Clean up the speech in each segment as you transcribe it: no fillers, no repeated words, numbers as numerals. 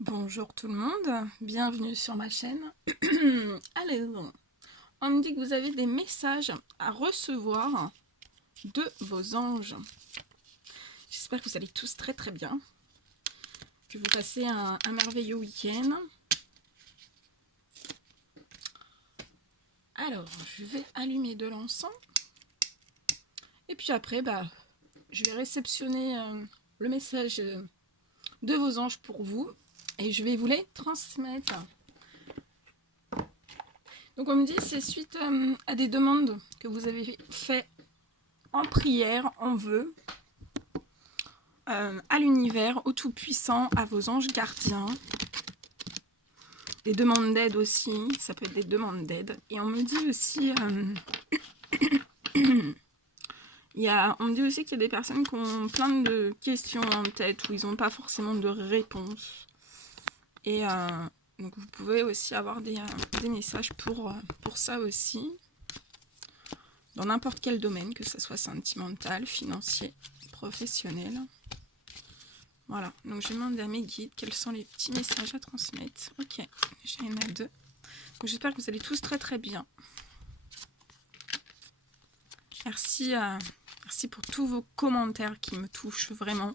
Bonjour tout le monde, bienvenue sur ma chaîne. Alors, on me dit que vous avez des messages à recevoir de vos anges. J'espère que vous allez tous très très bien, que vous passez un merveilleux week-end. Alors, je vais allumer de l'encens. Et puis après, je vais réceptionner le message de vos anges pour vous. Et je vais vous les transmettre. Donc on me dit c'est suite à des demandes que vous avez fait en prière, en vœu, à l'univers, au Tout-Puissant, à vos anges gardiens. Des demandes d'aide aussi, ça peut être des demandes d'aide. Et on me dit aussi, on me dit aussi qu'il y a des personnes qui ont plein de questions en tête où ils n'ont pas forcément de réponse. Et donc vous pouvez aussi avoir des messages pour ça aussi. Dans n'importe quel domaine, que ce soit sentimental, financier, professionnel. Voilà, donc je demande à mes guides quels sont les petits messages à transmettre. Ok, j'en ai deux. Donc j'espère que vous allez tous très très bien. Merci, merci pour tous vos commentaires qui me touchent vraiment.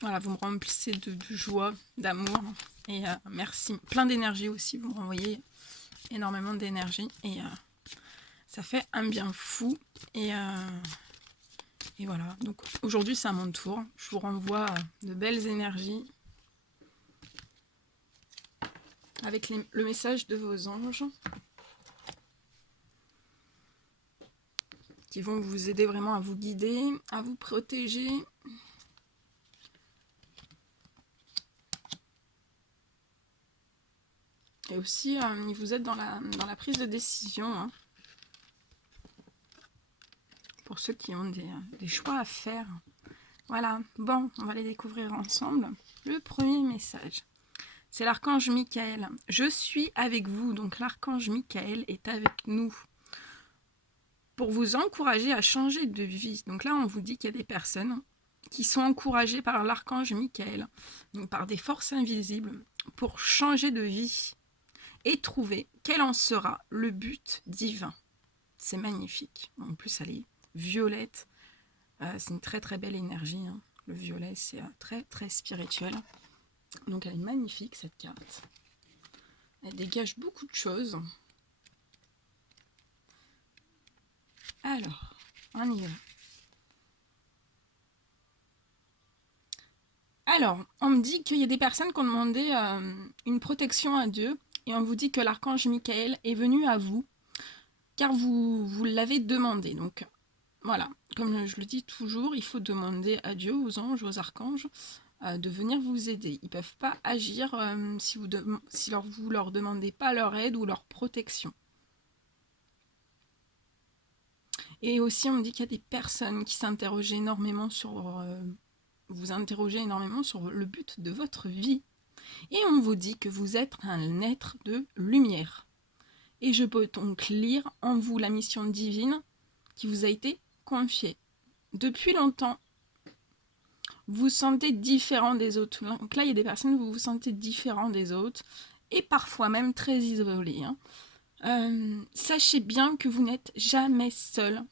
Voilà, vous me remplissez de joie, d'amour. Et merci, plein d'énergie aussi. Vous me renvoyez énormément d'énergie. Et ça fait un bien fou. Et voilà, donc aujourd'hui c'est à mon tour. Je vous renvoie de belles énergies avec le message de vos anges qui vont vous aider vraiment à vous guider, à vous protéger. Et aussi, ils vous aident dans la prise de décision. Hein, pour ceux qui ont des choix à faire. Voilà, bon, on va les découvrir ensemble. Le premier message, c'est l'archange Michael. Je suis avec vous, donc l'archange Michael est avec nous pour vous encourager à changer de vie. Donc là, on vous dit qu'il y a des personnes qui sont encouragées par l'archange Michael, donc par des forces invisibles, pour changer de vie et trouver quel en sera le but divin. C'est magnifique. En plus, elle est violette. C'est une très très belle énergie. Hein. Le violet, c'est très très spirituel. Donc elle est magnifique cette carte. Elle dégage beaucoup de choses. Alors, on y va. Alors, on me dit qu'il y a des personnes qui ont demandé une protection à Dieu. Et on vous dit que l'archange Michael est venu à vous. Car vous l'avez demandé. Donc, voilà. Comme je le dis toujours, il faut demander à Dieu, aux anges, aux archanges, de venir vous aider. Ils ne peuvent pas agir si vous leur demandez pas leur aide ou leur protection. Et aussi, on me dit qu'il y a des personnes qui s'interrogent énormément vous interrogez énormément sur le but de votre vie. Et on vous dit que vous êtes un être de lumière. Et je peux donc lire en vous la mission divine qui vous a été confiée. Depuis longtemps, vous vous sentez différent des autres. Donc là, il y a des personnes où vous vous sentez différent des autres et parfois même très isolé. Hein. Sachez bien que vous n'êtes jamais seul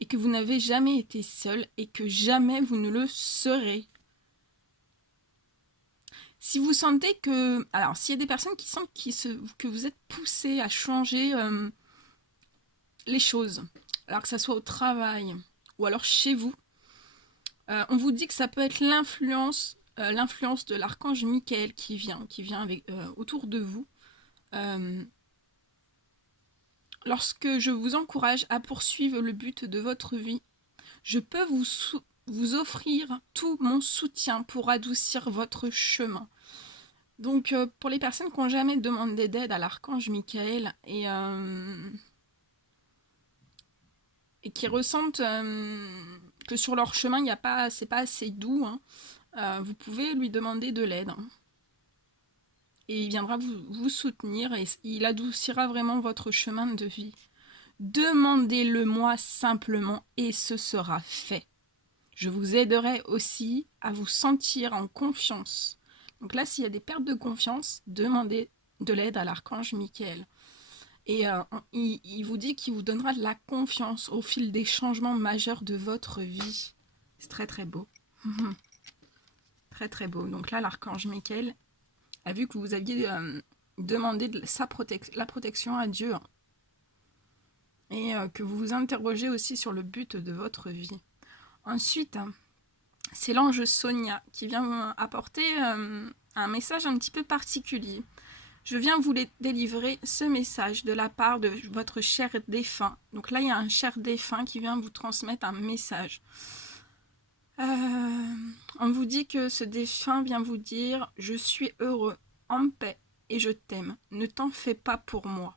et que vous n'avez jamais été seul et que jamais vous ne le serez. Si vous sentez que... Alors, s'il y a des personnes qui sentent que vous êtes poussé à changer les choses, alors que ça soit au travail ou alors chez vous, on vous dit que ça peut être l'influence de l'archange Michael qui vient autour de vous. Lorsque je vous encourage à poursuivre le but de votre vie, je peux vous offrir tout mon soutien pour adoucir votre chemin. Donc, pour les personnes qui n'ont jamais demandé d'aide à l'archange Michael et qui ressentent que sur leur chemin, c'est pas assez doux, hein, vous pouvez lui demander de l'aide. Hein. Et il viendra vous soutenir et il adoucira vraiment votre chemin de vie. Demandez-le-moi simplement et ce sera fait. Je vous aiderai aussi à vous sentir en confiance. Donc là, s'il y a des pertes de confiance, demandez de l'aide à l'archange Michael. Et il vous dit qu'il vous donnera de la confiance au fil des changements majeurs de votre vie. C'est très très beau. Très très beau. Donc là, l'archange Michael a vu que vous aviez demandé la protection à Dieu. Et que vous vous interrogez aussi sur le but de votre vie. Ensuite, c'est l'ange Sonia qui vient apporter un message un petit peu particulier. Je viens vous délivrer ce message de la part de votre cher défunt. Donc là, il y a un cher défunt qui vient vous transmettre un message. On vous dit que ce défunt vient vous dire « Je suis heureux, en paix, et je t'aime. Ne t'en fais pas pour moi. »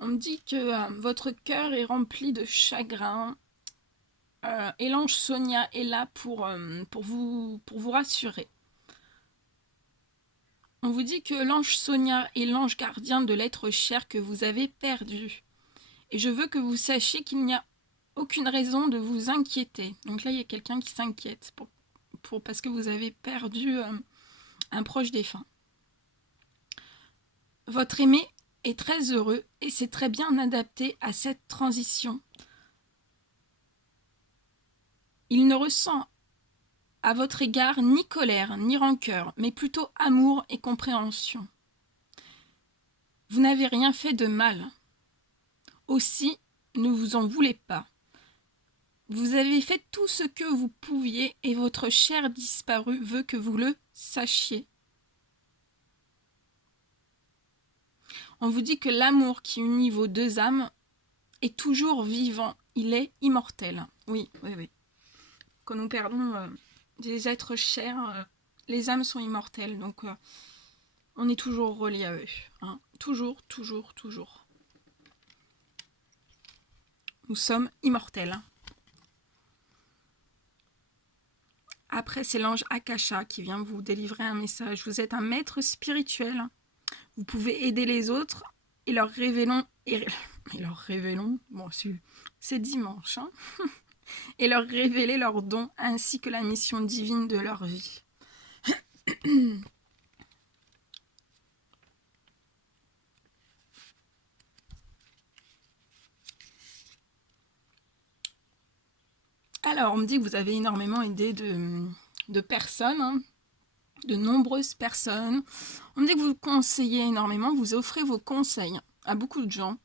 On me dit que votre cœur est rempli de chagrin. Et l'ange Sonia est là pour vous rassurer. On vous dit que l'ange Sonia est l'ange gardien de l'être cher que vous avez perdu. Et je veux que vous sachiez qu'il n'y a aucune raison de vous inquiéter. Donc là, il y a quelqu'un qui s'inquiète parce que vous avez perdu un proche défunt. Votre aimé est très heureux et c'est très bien adapté à cette transition. Il ne ressent à votre égard ni colère ni rancœur, mais plutôt amour et compréhension. Vous n'avez rien fait de mal. Aussi, ne vous en voulez pas. Vous avez fait tout ce que vous pouviez et votre cher disparu veut que vous le sachiez. On vous dit que l'amour qui unit vos deux âmes est toujours vivant, il est immortel. Oui. Quand nous perdons des êtres chers, les âmes sont immortelles, donc on est toujours relié à eux. Hein. Toujours. Nous sommes immortels. Après, c'est l'ange Akasha qui vient vous délivrer un message. Vous êtes un maître spirituel. Vous pouvez aider les autres et leur révélons... Bon, c'est dimanche, hein. Et leur révéler leurs dons ainsi que la mission divine de leur vie. Alors, on me dit que vous avez énormément aidé de personnes, hein, de nombreuses personnes. On me dit que vous conseillez énormément, vous offrez vos conseils à beaucoup de gens.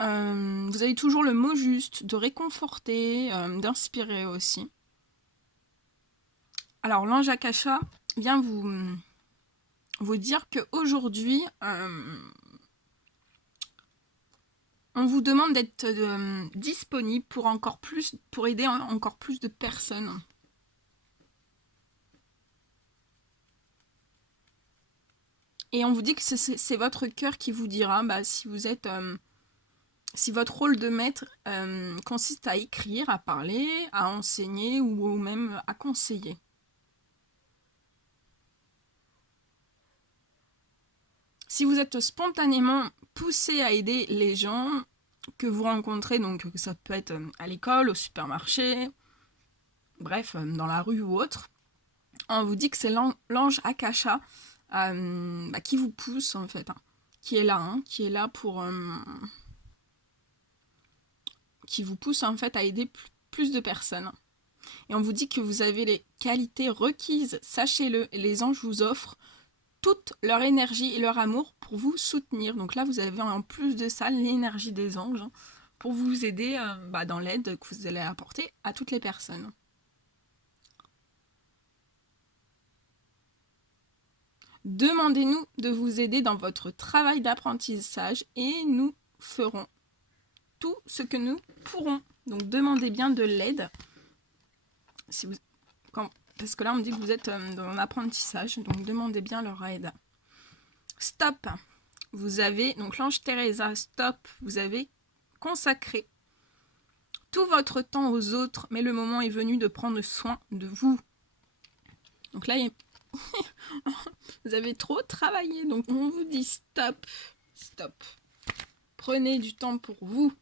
Vous avez toujours le mot juste, de réconforter, d'inspirer aussi. Alors, l'ange Akasha vient vous dire qu'aujourd'hui, on vous demande d'être disponible pour aider encore plus de personnes. Et on vous dit que c'est votre cœur qui vous dira si vous êtes... si votre rôle de maître consiste à écrire, à parler, à enseigner ou même à conseiller. Si vous êtes spontanément poussé à aider les gens que vous rencontrez, donc ça peut être à l'école, au supermarché, bref, dans la rue ou autre, on vous dit que c'est l'ange Akasha qui vous pousse en fait, qui est là pour... qui vous pousse en fait à aider plus de personnes. Et on vous dit que vous avez les qualités requises, sachez-le, et les anges vous offrent toute leur énergie et leur amour pour vous soutenir. Donc là, vous avez en plus de ça l'énergie des anges pour vous aider dans l'aide que vous allez apporter à toutes les personnes. Demandez-nous de vous aider dans votre travail d'apprentissage et nous ferons tout ce que nous pourrons. Donc demandez bien de l'aide. Parce que là on me dit que vous êtes dans l'apprentissage, donc demandez bien leur aide. Stop. Vous avez, donc l'ange Teresa, stop. Vous avez consacré tout votre temps aux autres, mais le moment est venu de prendre soin de vous. Donc là, vous avez trop travaillé. Donc on vous dit stop, stop. Prenez du temps pour vous.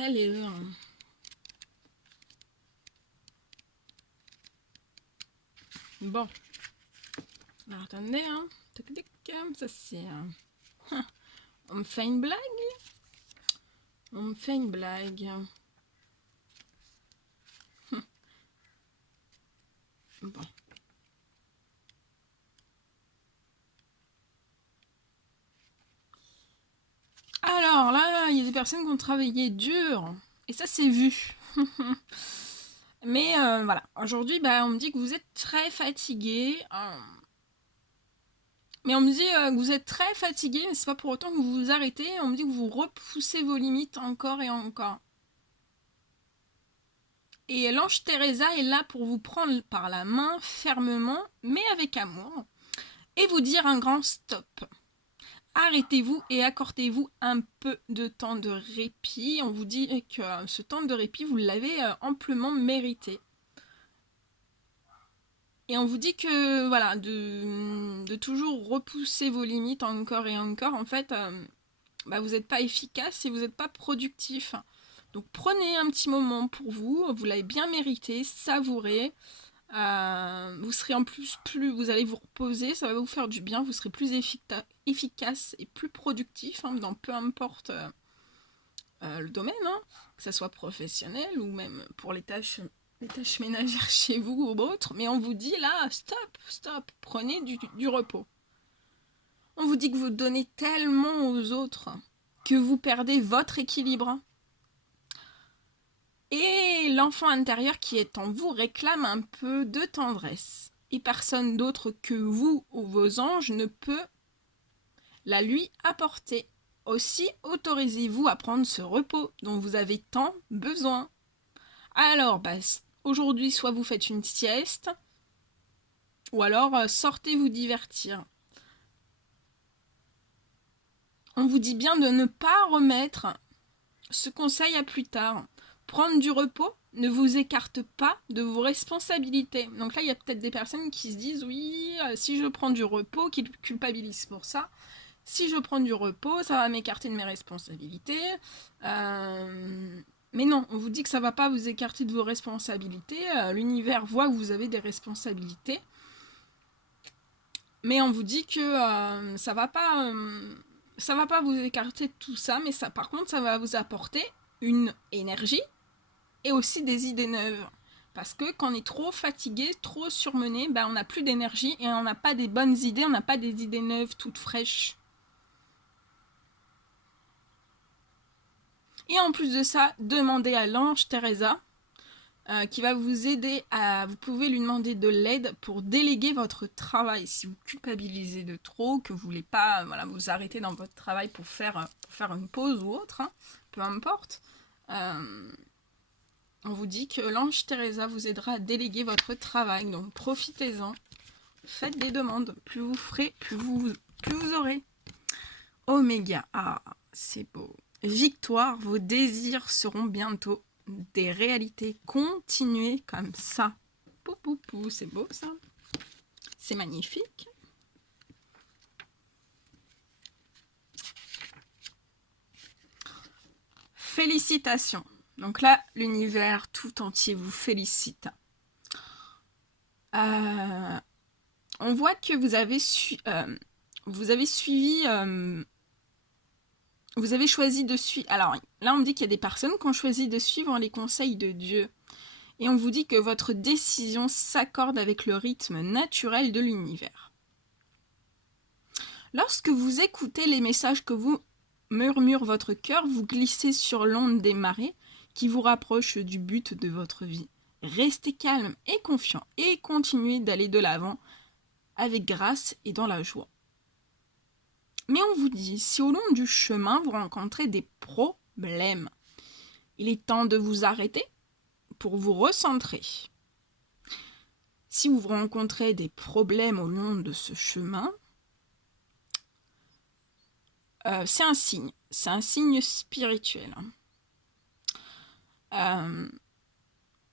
Allez, bon. Alors, attendez, hein. Ça c'est... On me fait une blague? On me fait une blague. Bon. Alors là, il y a des personnes qui ont travaillé dur. Et ça, c'est vu. Mais voilà, aujourd'hui, on me dit que vous êtes très fatigué. Mais on me dit que vous êtes très fatigué, mais c'est pas pour autant que vous vous arrêtez. On me dit que vous repoussez vos limites encore et encore. Et l'ange Teresa est là pour vous prendre par la main fermement, mais avec amour, et vous dire un grand stop. Arrêtez-vous et accordez-vous un peu de temps de répit. On vous dit que ce temps de répit, vous l'avez amplement mérité. Et on vous dit que voilà, de toujours repousser vos limites encore et encore, en fait, vous n'êtes pas efficace et vous n'êtes pas productif. Donc prenez un petit moment pour vous, vous l'avez bien mérité, savourez. Vous serez en plus vous allez vous reposer, ça va vous faire du bien, vous serez plus efficace et plus productif dans peu importe le domaine, que ce soit professionnel ou même pour les tâches ménagères chez vous ou autres. Mais on vous dit là, stop, prenez du repos. On vous dit que vous donnez tellement aux autres que vous perdez votre équilibre. Et l'enfant intérieur qui est en vous réclame un peu de tendresse. Et personne d'autre que vous ou vos anges ne peut la lui apporter. Aussi, autorisez-vous à prendre ce repos dont vous avez tant besoin. Alors, aujourd'hui, soit vous faites une sieste, ou alors sortez vous divertir. On vous dit bien de ne pas remettre ce conseil à plus tard. Prendre du repos ne vous écarte pas de vos responsabilités. Donc là, il y a peut-être des personnes qui se disent, oui, si je prends du repos, qui culpabilisent pour ça. Si je prends du repos, ça va m'écarter de mes responsabilités. Mais non, on vous dit que ça ne va pas vous écarter de vos responsabilités. L'univers voit que vous avez des responsabilités. Mais on vous dit que ça va pas vous écarter de tout ça, mais ça, par contre, ça va vous apporter une énergie et aussi des idées neuves. Parce que quand on est trop fatigué, trop surmené, on n'a plus d'énergie et on n'a pas des bonnes idées, on n'a pas des idées neuves, toutes fraîches. Et en plus de ça, demandez à l'ange Teresa qui va vous aider vous pouvez lui demander de l'aide pour déléguer votre travail. Si vous culpabilisez de trop, que vous voulez pas vous arrêter dans votre travail pour faire une pause ou autre, peu importe, on vous dit que l'ange Teresa vous aidera à déléguer votre travail. Donc profitez-en, faites des demandes. Plus vous ferez, plus vous aurez. Oméga, c'est beau. Victoire, vos désirs seront bientôt des réalités. Continuez comme ça. Pou, c'est beau ça. C'est magnifique. Félicitations. Donc là, l'univers tout entier vous félicite. On voit que vous avez choisi de suivre. Alors là, on me dit qu'il y a des personnes qui ont choisi de suivre les conseils de Dieu. Et on vous dit que votre décision s'accorde avec le rythme naturel de l'univers. Lorsque vous écoutez les messages que vous murmure votre cœur, vous glissez sur l'onde des marées qui vous rapproche du but de votre vie. Restez calme et confiant et continuez d'aller de l'avant avec grâce et dans la joie. Mais on vous dit, si au long du chemin vous rencontrez des problèmes, Il est temps de vous arrêter pour vous recentrer. Si vous rencontrez des problèmes au long de ce chemin, c'est un signe spirituel.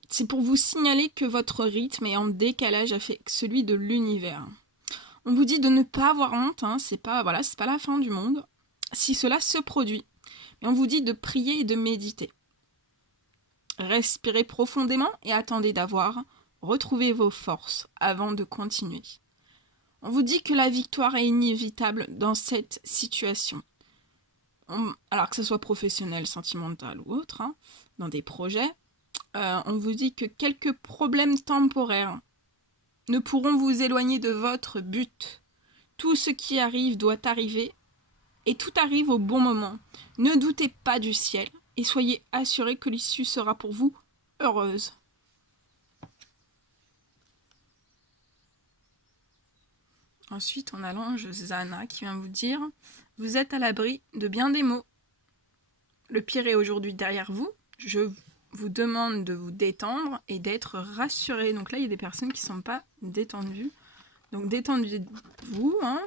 C'est pour vous signaler que votre rythme est en décalage avec celui de l'univers. On vous dit de ne pas avoir honte, hein, c'est pas la fin du monde, si cela se produit. Mais on vous dit de prier et de méditer. Respirez profondément et attendez d'avoir retrouvé vos forces avant de continuer. On vous dit que la victoire est inévitable dans cette situation. Alors que ce soit professionnel, sentimental ou autre, hein, dans des projets, on vous dit que quelques problèmes temporaires ne pourront vous éloigner de votre but. Tout ce qui arrive doit arriver, et tout arrive au bon moment. Ne doutez pas du ciel, et soyez assurés que l'issue sera pour vous heureuse. Ensuite, on a l'ange Zana qui vient vous dire « Vous êtes à l'abri de bien des maux. Le pire est aujourd'hui derrière vous. Je vous demande de vous détendre et d'être rassurés. » Donc là, il y a des personnes qui ne sont pas détendues. Donc détendez-vous. Hein,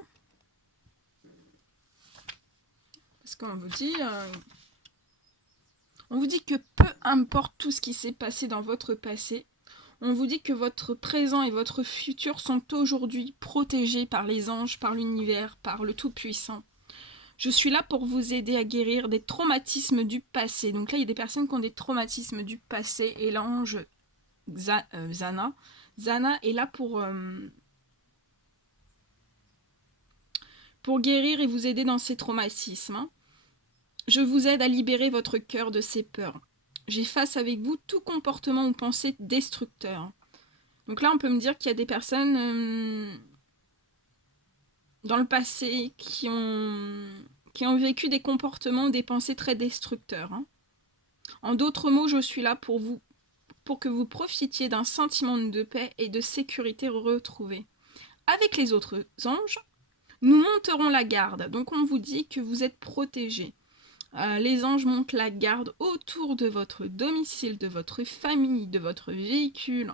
parce qu'on vous dit que peu importe tout ce qui s'est passé dans votre passé, on vous dit que votre présent et votre futur sont aujourd'hui protégés par les anges, par l'univers, par le Tout-Puissant. Je suis là pour vous aider à guérir des traumatismes du passé. Donc là, il y a des personnes qui ont des traumatismes du passé et l'ange Zana est là pour guérir et vous aider dans ces traumatismes. Hein. Je vous aide à libérer votre cœur de ces peurs. J'efface avec vous tout comportement ou pensée destructeur. Donc là, on peut me dire qu'il y a des personnes dans le passé qui ont vécu des comportements ou des pensées très destructeurs. Hein. En d'autres mots, je suis là pour que vous profitiez d'un sentiment de paix et de sécurité retrouvé. Avec les autres anges, nous monterons la garde. Donc on vous dit que vous êtes protégés. Les anges montent la garde autour de votre domicile, de votre famille, de votre véhicule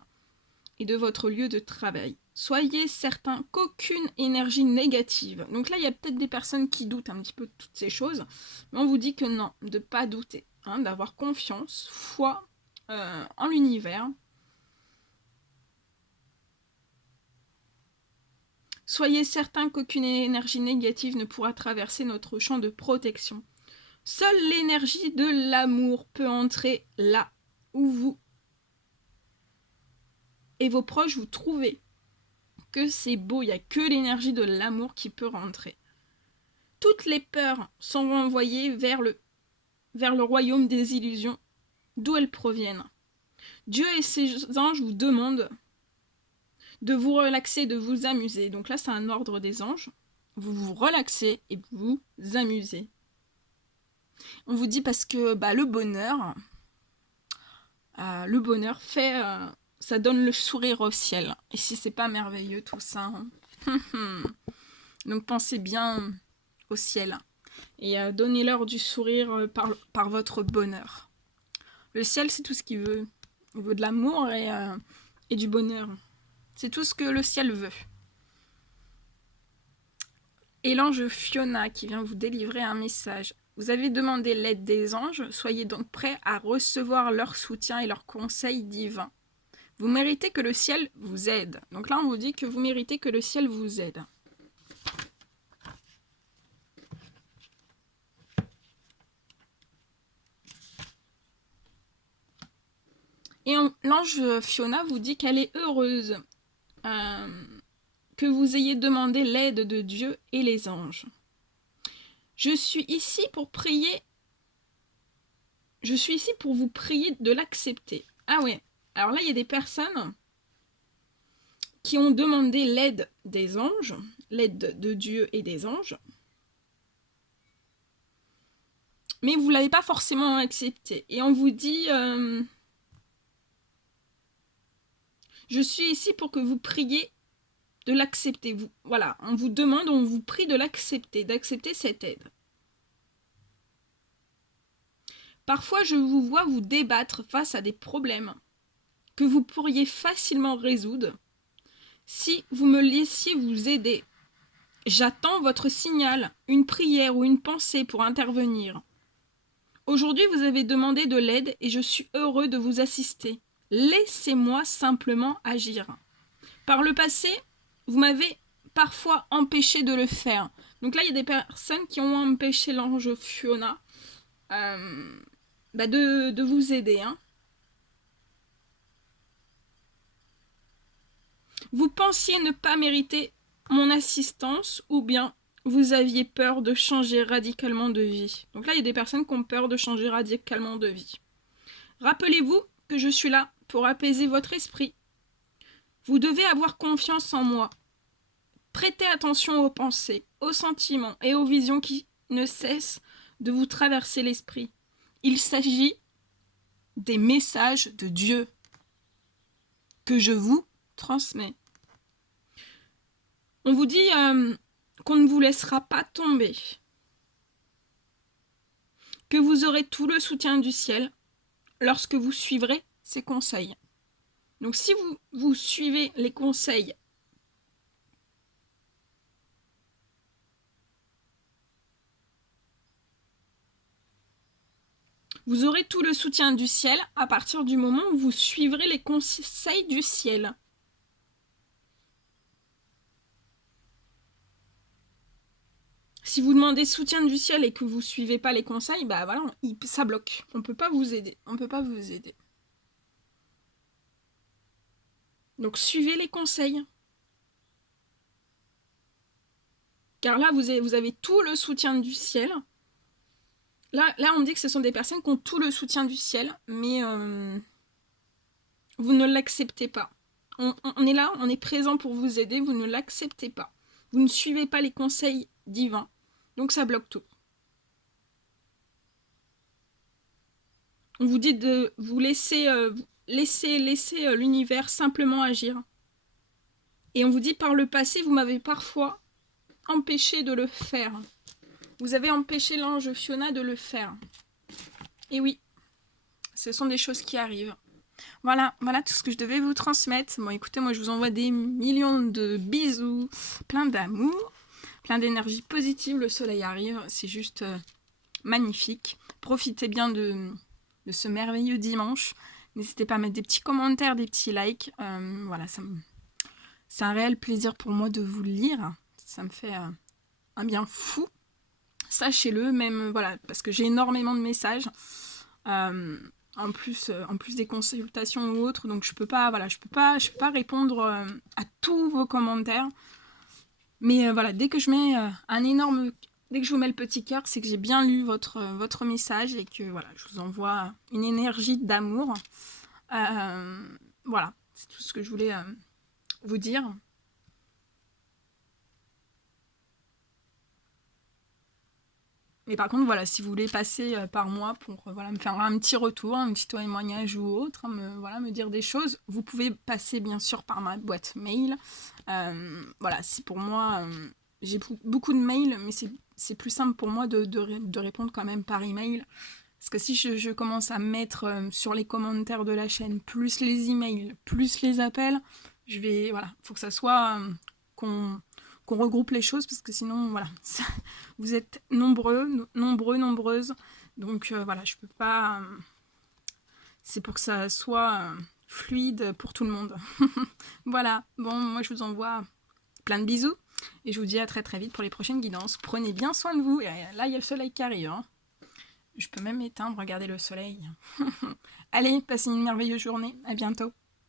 et de votre lieu de travail. Soyez certains qu'aucune énergie négative. Donc là, il y a peut-être des personnes qui doutent un petit peu de toutes ces choses, mais on vous dit que non, de ne pas douter, hein, d'avoir confiance, foi en l'univers. Soyez certains qu'aucune énergie négative ne pourra traverser notre champ de protection. Seule l'énergie de l'amour peut entrer là où vous et vos proches vous trouvez. Que c'est beau, il n'y a que l'énergie de l'amour qui peut rentrer. Toutes les peurs sont renvoyées vers le royaume des illusions, d'où elles proviennent. Dieu et ses anges vous demandent de vous relaxer, de vous amuser. Donc là, c'est un ordre des anges. Vous vous relaxez et vous vous amusez. On vous dit parce que le bonheur fait, ça donne le sourire au ciel. Et si c'est pas merveilleux tout ça, hein. Donc pensez bien au ciel et donnez-leur du sourire par votre bonheur. Le ciel, c'est tout ce qu'il veut. Il veut de l'amour et du bonheur. C'est tout ce que le ciel veut. Et l'ange Fiona qui vient vous délivrer un message. Vous avez demandé l'aide des anges, soyez donc prêts à recevoir leur soutien et leurs conseils divins. Vous méritez que le ciel vous aide. Donc là, on vous dit que vous méritez que le ciel vous aide. Et l'ange Fiona vous dit qu'elle est heureuse que vous ayez demandé l'aide de Dieu et les anges. Je suis ici pour prier. Je suis ici pour vous prier de l'accepter. Ah ouais. Alors là, il y a des personnes qui ont demandé l'aide des anges, l'aide de Dieu et des anges, mais vous ne l'avez pas forcément accepté. Et on vous dit, je suis ici pour que vous priez de l'accepter. Voilà, on vous demande, on vous prie de l'accepter, d'accepter cette aide. Parfois, je vous vois vous débattre face à des problèmes que vous pourriez facilement résoudre si vous me laissiez vous aider. J'attends votre signal, une prière ou une pensée pour intervenir. Aujourd'hui, vous avez demandé de l'aide et je suis heureux de vous assister. Laissez-moi simplement agir. Par le passé, vous m'avez parfois empêché de le faire. Donc là, il y a des personnes qui ont empêché l'ange Fiona de vous aider. Hein. Vous pensiez ne pas mériter mon assistance ou bien vous aviez peur de changer radicalement de vie. Donc là, il y a des personnes qui ont peur de changer radicalement de vie. Rappelez-vous que je suis là pour apaiser votre esprit. Vous devez avoir confiance en moi. Prêtez attention aux pensées, aux sentiments et aux visions qui ne cessent de vous traverser l'esprit. Il s'agit des messages de Dieu que je vous transmets. On vous dit qu'on ne vous laissera pas tomber, que vous aurez tout le soutien du ciel lorsque vous suivrez ses conseils. Donc si vous suivez les conseils vous aurez tout le soutien du ciel à partir du moment où vous suivrez les conseils du ciel. Si vous demandez soutien du ciel et que vous ne suivez pas les conseils, bah voilà, ça bloque. On ne peut pas vous aider. On ne peut pas vous aider. Donc suivez les conseils. Car là, vous avez tout le soutien du ciel. Là, on dit que ce sont des personnes qui ont tout le soutien du ciel, mais vous ne l'acceptez pas. On est là, on est présent pour vous aider, vous ne l'acceptez pas. Vous ne suivez pas les conseils divins. Donc ça bloque tout. On vous dit de vous laisser l'univers simplement agir. Et on vous dit par le passé, vous m'avez parfois empêché de le faire. Vous avez empêché l'ange Fiona de le faire. Et oui, ce sont des choses qui arrivent. Voilà tout ce que je devais vous transmettre. Bon, écoutez, moi je vous envoie des millions de bisous, plein d'amour, plein d'énergie positive. Le soleil arrive, c'est juste magnifique. Profitez bien de ce merveilleux dimanche. N'hésitez pas à mettre des petits commentaires, des petits likes. Voilà, c'est un réel plaisir pour moi de vous lire. Ça me fait un bien fou. Sachez-le, même, voilà, parce que j'ai énormément de messages. En plus des consultations ou autres, donc je peux pas répondre à tous vos commentaires. Mais voilà, dès que je vous mets le petit cœur, c'est que j'ai bien lu votre message et que voilà, je vous envoie une énergie d'amour. Voilà, c'est tout ce que je voulais vous dire. Mais par contre, voilà, si vous voulez passer par moi pour me faire un petit retour, un petit témoignage ou autre, me dire des choses, vous pouvez passer bien sûr par ma boîte mail. Voilà, si pour moi, j'ai beaucoup de mails, mais c'est plus simple pour moi de répondre quand même par email. Parce que si je commence à mettre sur les commentaires de la chaîne, plus les emails, plus les appels, faut que ça soit qu'on regroupe les choses, parce que sinon, voilà, vous êtes nombreuses, donc voilà, je peux pas... c'est pour que ça soit fluide pour tout le monde. Voilà, bon, moi je vous envoie plein de bisous, et je vous dis à très très vite pour les prochaines guidances. Prenez bien soin de vous, et là il y a le soleil qui arrive, hein. Je peux même éteindre, regardez le soleil. Allez, passez une merveilleuse journée, à bientôt.